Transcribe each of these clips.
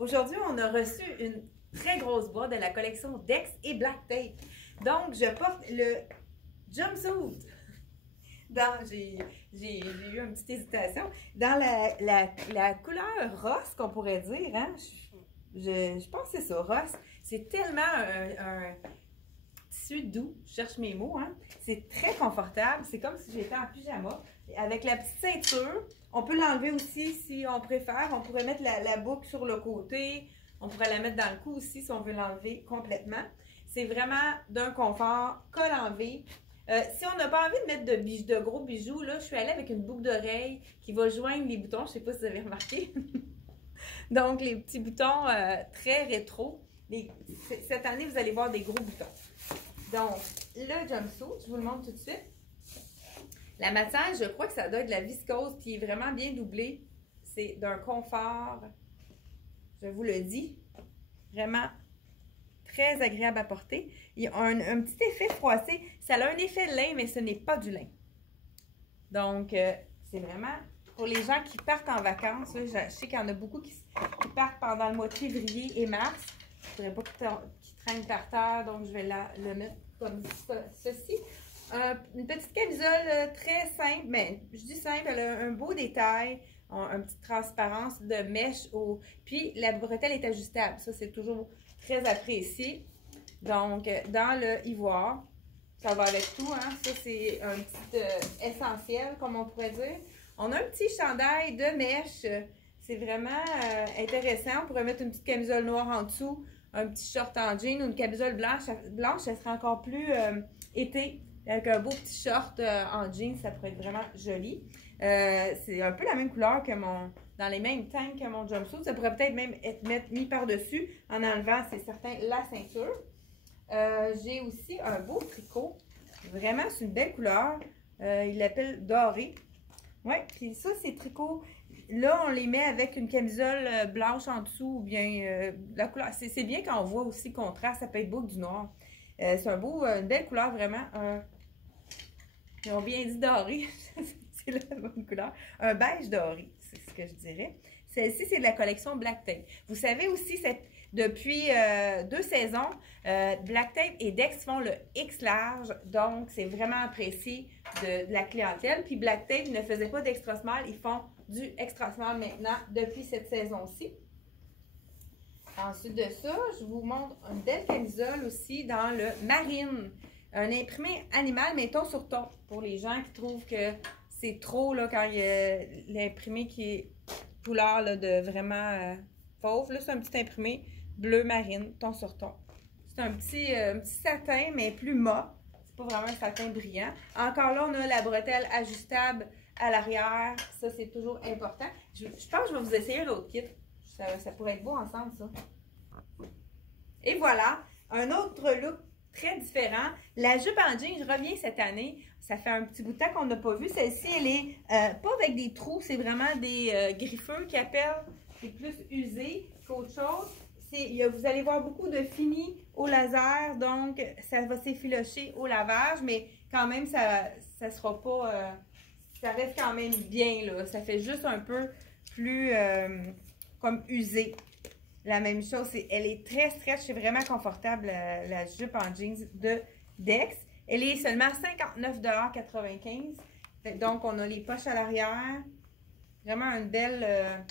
Aujourd'hui, on a reçu une très grosse boîte de la collection Dex et Black Tape. Donc, je porte le jumpsuit. J'ai eu une petite hésitation. Dans la couleur rose, qu'on pourrait dire, hein? Je pense que c'est ça, rose. C'est tellement un tissu doux, je cherche mes mots, hein? C'est très confortable. C'est comme si j'étais en pyjama. Avec la petite ceinture, on peut l'enlever aussi si on préfère. On pourrait mettre la boucle sur le côté. On pourrait la mettre dans le cou aussi si on veut l'enlever complètement. C'est vraiment d'un confort, col en V. Si on n'a pas envie de mettre de gros bijoux, là, je suis allée avec une boucle d'oreille qui va joindre les boutons. Je ne sais pas si vous avez remarqué. Donc, les petits boutons très rétro. Cette année, vous allez voir des gros boutons. Donc, le jumpsuit, je vous le montre tout de suite. La matière, je crois que ça doit être de la viscose qui est vraiment bien doublée. C'est d'un confort, je vous le dis, vraiment très agréable à porter. Il y a un petit effet froissé. Ça a un effet lin, mais ce n'est pas du lin. Donc, c'est vraiment pour les gens qui partent en vacances. Là, je sais qu'il y en a beaucoup qui partent pendant le mois de février et mars. Je ne voudrais pas qu'ils traînent par terre, donc je vais le mettre comme ceci. Une petite camisole très simple, mais je dis simple, elle a un beau détail, une petite transparence de mèche. Puis la bretelle est ajustable, ça c'est toujours très apprécié. Donc dans le ivoire, ça va avec tout, hein? Ça c'est un petit essentiel comme on pourrait dire. On a un petit chandail de mèche, c'est vraiment intéressant. On pourrait mettre une petite camisole noire en dessous, un petit short en jean ou une camisole blanche, elle serait encore plus été. Avec un beau petit short en jeans, ça pourrait être vraiment joli. C'est un peu la même couleur que dans les mêmes teintes que mon jumpsuit. Ça pourrait peut-être même être mis par-dessus en enlevant, c'est certain, la ceinture. J'ai aussi un beau tricot. Vraiment, c'est une belle couleur. Il l'appelle doré. Ouais, puis ça, ces tricots, là, on les met avec une camisole blanche en dessous ou bien la couleur. C'est bien quand on voit aussi le contraste, ça peut être beau du noir. C'est une belle couleur vraiment. Ils ont bien dit doré, c'est la bonne couleur. Un beige doré, c'est ce que je dirais. Celle-ci, c'est de la collection Black Tape. Vous savez aussi, depuis 2 saisons, Black Tape et Dex font le X large, donc c'est vraiment apprécié de la clientèle. Puis Black Tape ne faisait pas d'extra small, ils font du extra small maintenant depuis cette saison-ci. Ensuite de ça, je vous montre une belle camisole aussi dans le marine. Un imprimé animal, mais ton sur ton. Pour les gens qui trouvent que c'est trop là, quand il y a l'imprimé qui est couleur là, de vraiment fauve. Là, c'est un petit imprimé bleu marine, ton sur ton. C'est un petit satin, mais plus mat. C'est pas vraiment un satin brillant. Encore là, on a la bretelle ajustable à l'arrière. Ça, c'est toujours important. Je pense que je vais vous essayer l'autre kit. Ça pourrait être beau ensemble, ça. Et voilà, un autre look très différent. La jupe en jean, je reviens cette année. Ça fait un petit bout de temps qu'on n'a pas vu. Celle-ci, elle est pas avec des trous, c'est vraiment des griffeux qui appellent. C'est plus usé qu'autre chose. Vous allez voir beaucoup de fini au laser, donc ça va s'effilocher au lavage, mais quand même, ça sera pas... ça reste quand même bien, là. Ça fait juste un peu plus... comme usée. La même chose, elle est très stretch, c'est vraiment confortable la jupe en jeans de Dex. Elle est seulement 59,95 $. Donc, on a les poches à l'arrière. Vraiment une belle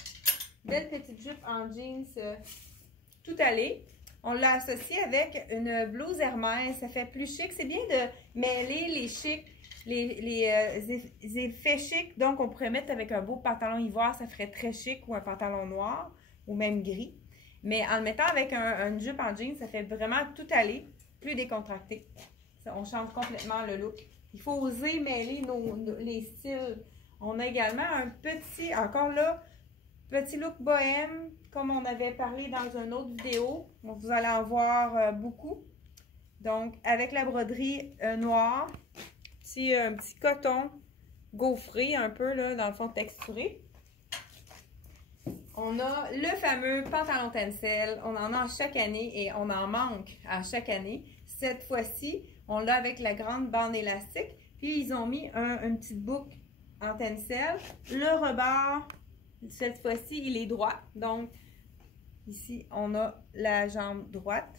petite jupe en jeans tout allée. On l'a associée avec une blouse Hermès. Ça fait plus chic. C'est bien de mêler les chics, les effets chics. Donc, on pourrait mettre avec un beau pantalon ivoire, ça ferait très chic, ou un pantalon noir, ou même gris. Mais en le mettant avec une jupe en jeans, ça fait vraiment tout aller, plus décontracté. On change complètement le look. Il faut oser mêler les styles. On a également un petit, encore là, petit look bohème, comme on avait parlé dans une autre vidéo. Donc, vous allez en voir beaucoup. Donc, avec la broderie noire, un petit coton gaufré, un peu, là, dans le fond, texturé. On a le fameux pantalon tencel. On en a chaque année et on en manque à chaque année. Cette fois-ci, on l'a avec la grande bande élastique. Puis, ils ont mis une petite boucle en tencel. Le rebord, cette fois-ci, il est droit. Donc, Ici, on a la jambe droite.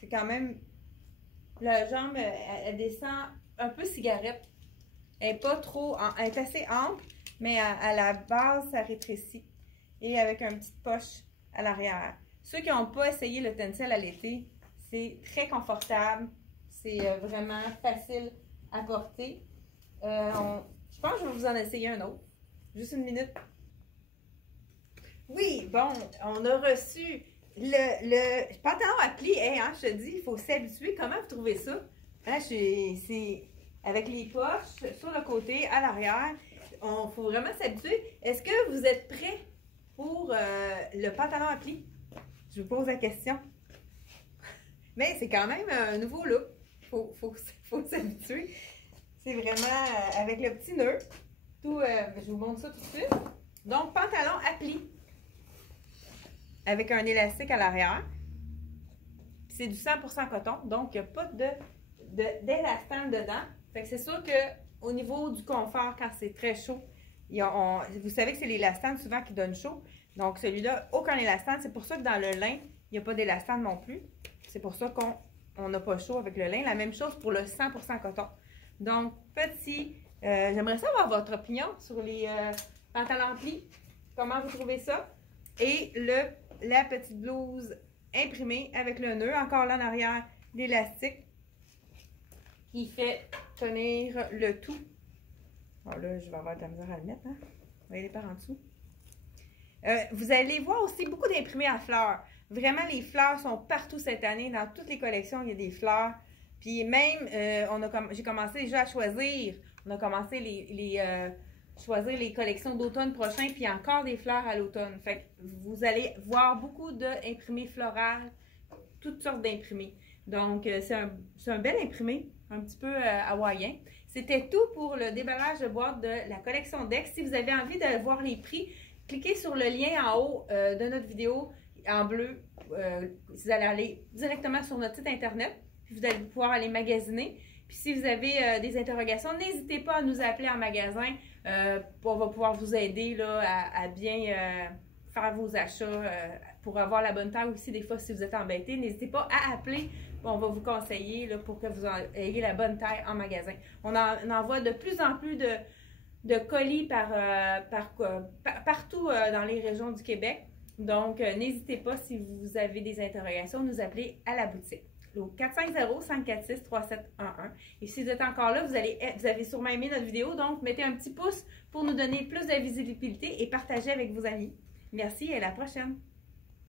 C'est quand même... La jambe, elle descend un peu cigarette. Elle n'est pas trop... Elle est assez ample, mais à la base, ça rétrécit. Et avec une petite poche à l'arrière. Ceux qui n'ont pas essayé le Tencel à l'été, c'est très confortable. C'est vraiment facile à porter. Je pense que je vais vous en essayer un autre. Juste une minute. Oui, bon, on a reçu le pantalon à plis. Hey, hein, je te dis, il faut s'habituer. Comment vous trouvez ça? Hein, c'est avec les poches sur le côté, à l'arrière. Il faut vraiment s'habituer. Est-ce que vous êtes prêts pour le pantalon à plis? Je vous pose la question. Mais c'est quand même un nouveau look. Faut s'habituer. C'est vraiment avec le petit nœud. Je vous montre ça tout de suite. Donc, pantalon à plis. Avec un élastique à l'arrière. C'est du 100% coton. Donc, il n'y a pas d'élastane dedans. Fait que c'est sûr qu'au niveau du confort, quand c'est très chaud, vous savez que c'est l'élastane souvent qui donne chaud. Donc, celui-là, aucun élastane. C'est pour ça que dans le lin, il n'y a pas d'élastane non plus. C'est pour ça qu'on n'a pas chaud avec le lin. La même chose pour le 100% coton. Donc, j'aimerais savoir votre opinion sur les pantalons plis. Comment vous trouvez ça? Et la petite blouse imprimée avec le nœud, encore là en arrière, l'élastique qui fait tenir le tout. Bon, là, je vais avoir de la misère à le mettre. Hein? On va aller par en dessous. Vous allez voir aussi beaucoup d'imprimés à fleurs. Vraiment, les fleurs sont partout cette année. Dans toutes les collections, il y a des fleurs. Puis même, j'ai commencé déjà à choisir. On a commencé choisir les collections d'automne prochain, puis encore des fleurs à l'automne. Fait que vous allez voir beaucoup d'imprimés florales, toutes sortes d'imprimés. Donc, c'est un bel imprimé, un petit peu hawaïen. C'était tout pour le déballage de boîte de la collection Dex. Si vous avez envie de voir les prix, cliquez sur le lien en haut de notre vidéo en bleu. Vous allez aller directement sur notre site internet. Puis vous allez pouvoir aller magasiner. Puis si vous avez des interrogations, n'hésitez pas à nous appeler en magasin. On va pouvoir vous aider là, à bien faire vos achats pour avoir la bonne taille aussi. Des fois, si vous êtes embêté, n'hésitez pas à appeler. On va vous conseiller là, pour que vous ayez la bonne taille en magasin. On envoie de plus en plus de colis partout dans les régions du Québec. Donc, n'hésitez pas si vous avez des interrogations, nous appeler à la boutique. Au 450-546-3711. Et si vous êtes encore là, vous avez sûrement aimé notre vidéo, donc mettez un petit pouce pour nous donner plus de visibilité et partagez avec vos amis. Merci et à la prochaine!